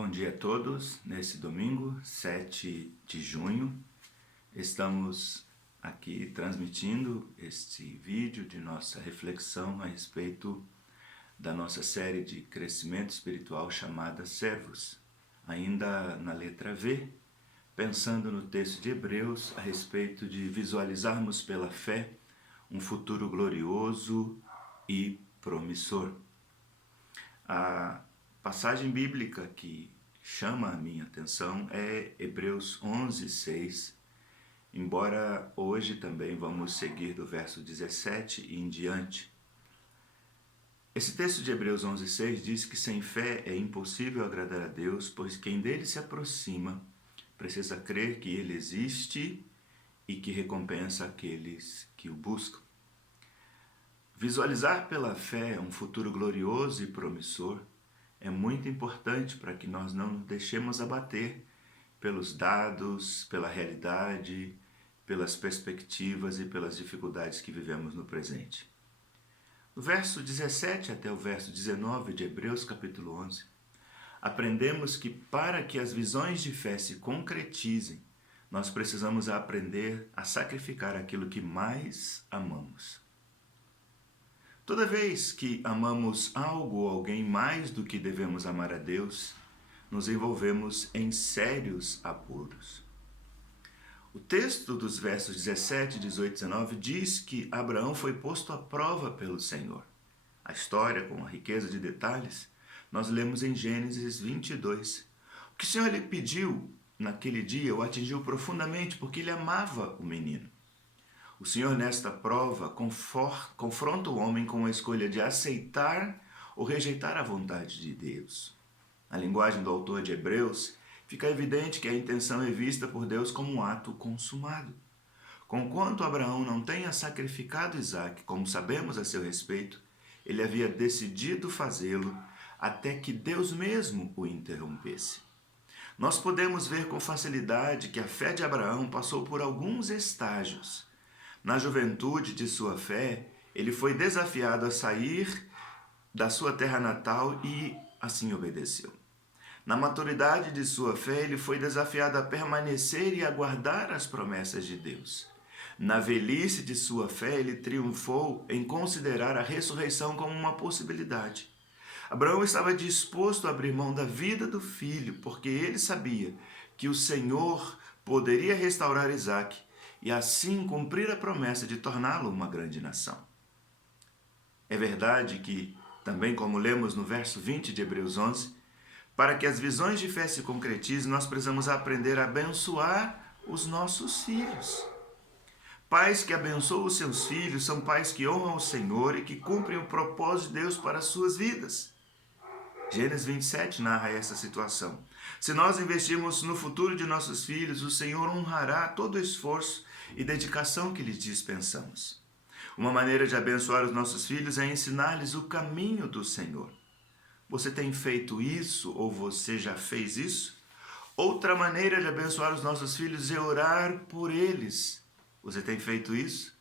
Bom dia a todos. Nesse domingo, 7 de junho, estamos aqui transmitindo este vídeo de nossa reflexão a respeito da nossa série de crescimento espiritual chamada Servos. Ainda na letra V, pensando no texto de Hebreus a respeito de visualizarmos pela fé um futuro glorioso e promissor. A passagem bíblica que chama a minha atenção é Hebreus 11:6, embora hoje também vamos seguir do verso 17 e em diante. Esse texto de Hebreus 11:6 diz que sem fé é impossível agradar a Deus, pois quem dele se aproxima precisa crer que ele existe e que recompensa aqueles que o buscam. Visualizar pela fé um futuro glorioso e promissor é muito importante para que nós não nos deixemos abater pelos dados, pela realidade, pelas perspectivas e pelas dificuldades que vivemos no presente. Do verso 17 até o verso 19 de Hebreus capítulo 11, aprendemos que para que as visões de fé se concretizem, nós precisamos aprender a sacrificar aquilo que mais amamos. Toda vez que amamos algo ou alguém mais do que devemos amar a Deus, nos envolvemos em sérios apuros. O texto dos versos 17, 18 e 19 diz que Abraão foi posto à prova pelo Senhor. A história, com a riqueza de detalhes, nós lemos em Gênesis 22. O que o Senhor lhe pediu naquele dia o atingiu profundamente porque ele amava o menino. O Senhor, nesta prova, confronta o homem com a escolha de aceitar ou rejeitar a vontade de Deus. Na linguagem do autor de Hebreus, fica evidente que a intenção é vista por Deus como um ato consumado. Conquanto Abraão não tenha sacrificado Isaque, como sabemos a seu respeito, ele havia decidido fazê-lo até que Deus mesmo o interrompesse. Nós podemos ver com facilidade que a fé de Abraão passou por alguns estágios. Na juventude de sua fé, ele foi desafiado a sair da sua terra natal e assim obedeceu. Na maturidade de sua fé, ele foi desafiado a permanecer e aguardar as promessas de Deus. Na velhice de sua fé, ele triunfou em considerar a ressurreição como uma possibilidade. Abraão estava disposto a abrir mão da vida do filho, porque ele sabia que o Senhor poderia restaurar Isaque e assim cumprir a promessa de torná-lo uma grande nação. É verdade que, também como lemos no verso 20 de Hebreus 11, para que as visões de fé se concretizem, nós precisamos aprender a abençoar os nossos filhos. Pais que abençoam os seus filhos são pais que honram o Senhor e que cumprem o propósito de Deus para as suas vidas. Gênesis 27 narra essa situação. Se nós investirmos no futuro de nossos filhos, o Senhor honrará todo o esforço e dedicação que lhes dispensamos. Uma maneira de abençoar os nossos filhos é ensinar-lhes o caminho do Senhor. Você tem feito isso ou você já fez isso? Outra maneira de abençoar os nossos filhos é orar por eles. Você tem feito isso?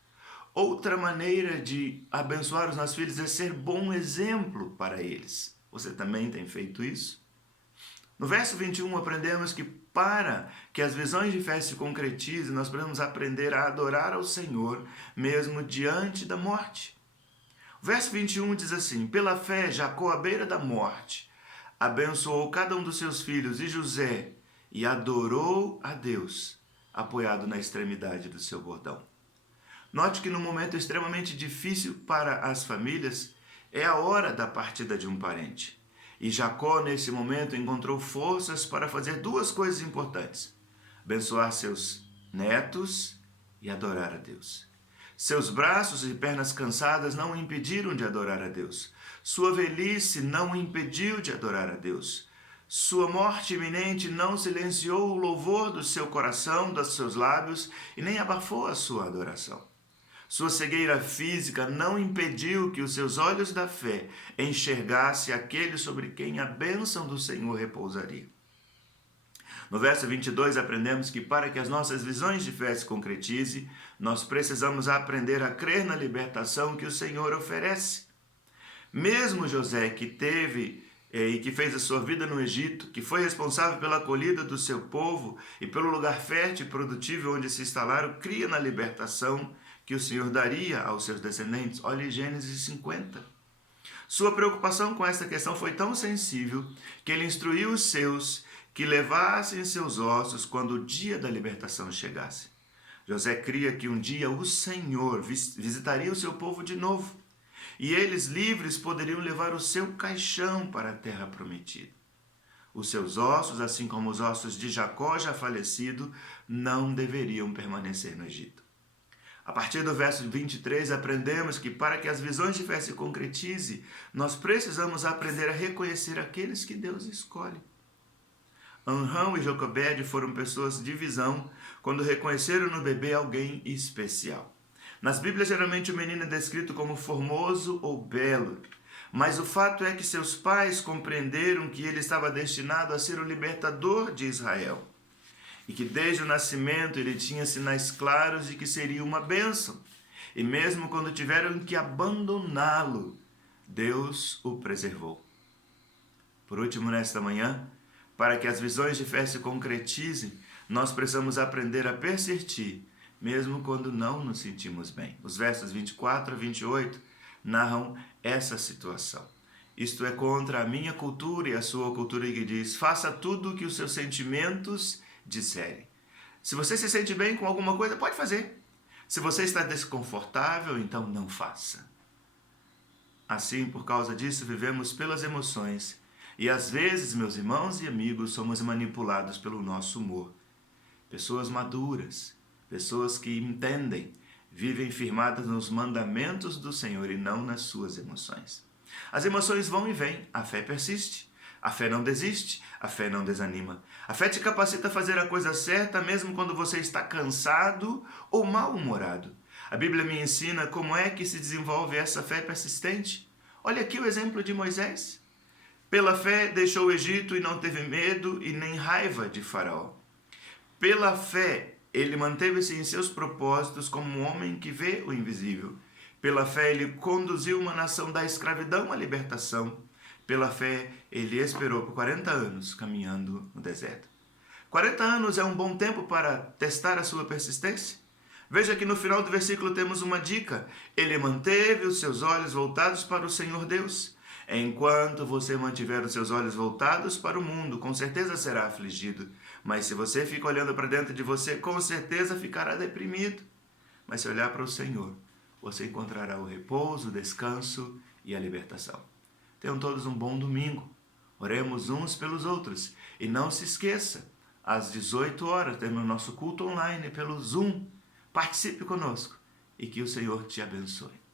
Outra maneira de abençoar os nossos filhos é ser bom exemplo para eles. Você também tem feito isso? No verso 21 aprendemos que para que as visões de fé se concretizem, nós precisamos aprender a adorar ao Senhor mesmo diante da morte. O verso 21 diz assim: pela fé, Jacó, à beira da morte, abençoou cada um dos seus filhos e José e adorou a Deus, apoiado na extremidade do seu bordão. Note que num momento extremamente difícil para as famílias, é a hora da partida de um parente. E Jacó, nesse momento, encontrou forças para fazer duas coisas importantes: abençoar seus netos e adorar a Deus. Seus braços e pernas cansadas não o impediram de adorar a Deus. Sua velhice não o impediu de adorar a Deus. Sua morte iminente não silenciou o louvor do seu coração, dos seus lábios, e nem abafou a sua adoração. Sua cegueira física não impediu que os seus olhos da fé enxergassem aquele sobre quem a bênção do Senhor repousaria. No verso 22 aprendemos que para que as nossas visões de fé se concretizem, nós precisamos aprender a crer na libertação que o Senhor oferece. Mesmo José, que teve e que fez a sua vida no Egito, que foi responsável pela acolhida do seu povo e pelo lugar fértil e produtivo onde se instalaram, cria na libertação que o Senhor daria aos seus descendentes. Olhe Gênesis 50. Sua preocupação com esta questão foi tão sensível que ele instruiu os seus que levassem seus ossos quando o dia da libertação chegasse. José cria que um dia o Senhor visitaria o seu povo de novo, e eles livres poderiam levar o seu caixão para a terra prometida. Os seus ossos, assim como os ossos de Jacó já falecido, não deveriam permanecer no Egito. A partir do verso 23, aprendemos que para que as visões de fé se concretize, nós precisamos aprender a reconhecer aqueles que Deus escolhe. Anrão e Jocobede foram pessoas de visão quando reconheceram no bebê alguém especial. Nas Bíblias, geralmente o menino é descrito como formoso ou belo, mas o fato é que seus pais compreenderam que ele estava destinado a ser o libertador de Israel e que desde o nascimento ele tinha sinais claros de que seria uma bênção. E mesmo quando tiveram que abandoná-lo, Deus o preservou. Por último, nesta manhã, para que as visões de fé se concretizem, nós precisamos aprender a persistir, mesmo quando não nos sentimos bem. Os versos 24 a 28 narram essa situação. Isto é contra a minha cultura e a sua cultura, que diz: faça tudo o que os seus sentimentos disserem. Se você se sente bem com alguma coisa, pode fazer. Se você está desconfortável, então não faça. Assim, por causa disso, vivemos pelas emoções. E às vezes, meus irmãos e amigos, somos manipulados pelo nosso humor. Pessoas maduras, pessoas que entendem, vivem firmadas nos mandamentos do Senhor e não nas suas emoções. As emoções vão e vêm, a fé persiste. A fé não desiste, a fé não desanima. A fé te capacita a fazer a coisa certa mesmo quando você está cansado ou mal-humorado. A Bíblia me ensina como é que se desenvolve essa fé persistente. Olha aqui o exemplo de Moisés. Pela fé deixou o Egito e não teve medo e nem raiva de Faraó. Pela fé ele manteve-se em seus propósitos como um homem que vê o invisível. Pela fé ele conduziu uma nação da escravidão à libertação. Pela fé, ele esperou por 40 anos, caminhando no deserto. 40 anos é um bom tempo para testar a sua persistência? Veja que no final do versículo temos uma dica. Ele manteve os seus olhos voltados para o Senhor Deus. Enquanto você mantiver os seus olhos voltados para o mundo, com certeza será afligido. Mas se você fica olhando para dentro de você, com certeza ficará deprimido. Mas se olhar para o Senhor, você encontrará o repouso, o descanso e a libertação. Tenham todos um bom domingo. Oremos uns pelos outros. E não se esqueça, às 18 horas temos nosso culto online pelo Zoom. Participe conosco e que o Senhor te abençoe.